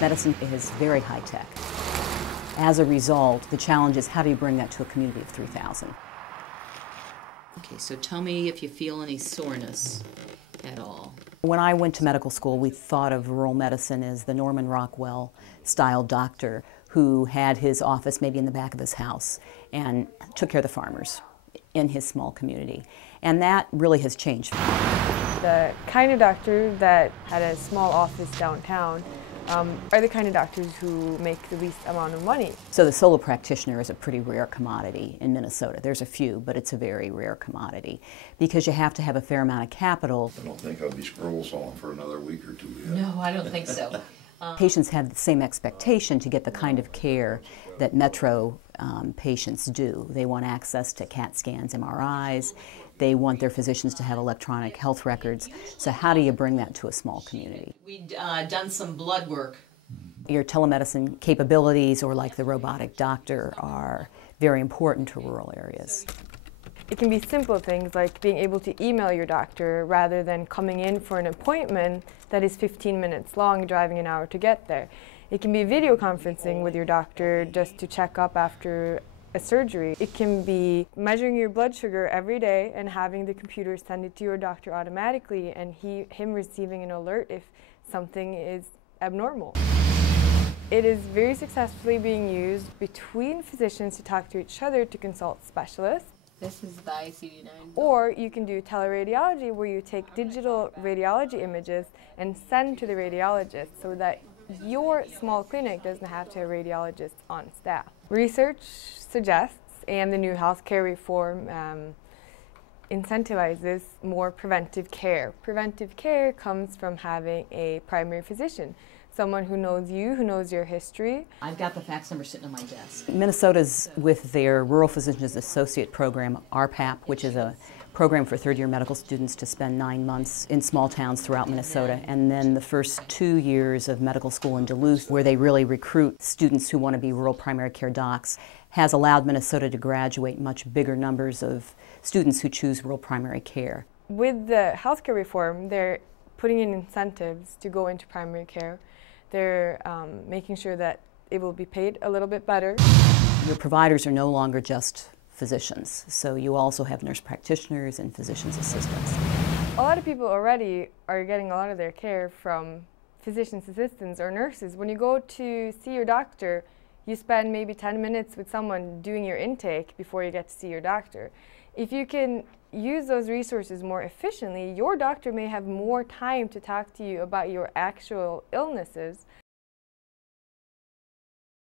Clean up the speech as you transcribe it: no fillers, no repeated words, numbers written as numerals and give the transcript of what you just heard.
Medicine is very high-tech. As a result, the challenge is how do you bring that to a community of 3,000? Okay, so tell me if you feel any soreness at all. When I went to medical school, we thought of rural medicine as the Norman Rockwell-style doctor who had his office maybe in the back of his house and took care of the farmers in his small community. And that really has changed. The kind of doctor that had a small office downtown are the kind of doctors who make the least amount of money. So the solo practitioner is a pretty rare commodity in Minnesota. There's a few, but it's a very rare commodity because you have to have a fair amount of capital. I don't think I'll be scroll sawing for another week or two yet. No, I don't think so. Patients have the same expectation to get the kind of care that metro patients do. They want access to CAT scans, MRIs. They want their physicians to have electronic health records. So how do you bring that to a small community? We'd done some blood work. Your telemedicine capabilities, or like the robotic doctor, are very important to rural areas. It can be simple things like being able to email your doctor rather than coming in for an appointment that is 15 minutes long, driving an hour to get there. It can be video conferencing with your doctor just to check up after a surgery. It can be measuring your blood sugar every day and having the computer send it to your doctor automatically and him receiving an alert if something is abnormal. It is very successfully being used between physicians to talk to each other to consult specialists. This is the ICD-9. Or you can do teleradiology where you take digital radiology images and send to the radiologist so that your small clinic doesn't have to have radiologists on staff. Research suggests, and the new healthcare reform incentivizes more preventive care. Preventive care comes from having a primary physician, someone who knows you, who knows your history. I've got the fax number sitting on my desk. Minnesota's with their Rural Physicians Associate program, RPAP, which is a program for third-year medical students to spend 9 months in small towns throughout Minnesota, and then the first 2 years of medical school in Duluth, where they really recruit students who want to be rural primary care docs, has allowed Minnesota to graduate much bigger numbers of students who choose rural primary care. With the healthcare reform, they're putting in incentives to go into primary care. They're making sure that it will be paid a little bit better. Your providers are no longer just physicians, so you also have nurse practitioners and physician's assistants. A lot of people already are getting a lot of their care from physician's assistants or nurses. When you go to see your doctor, you spend maybe 10 minutes with someone doing your intake before you get to see your doctor. If you can use those resources more efficiently, your doctor may have more time to talk to you about your actual illnesses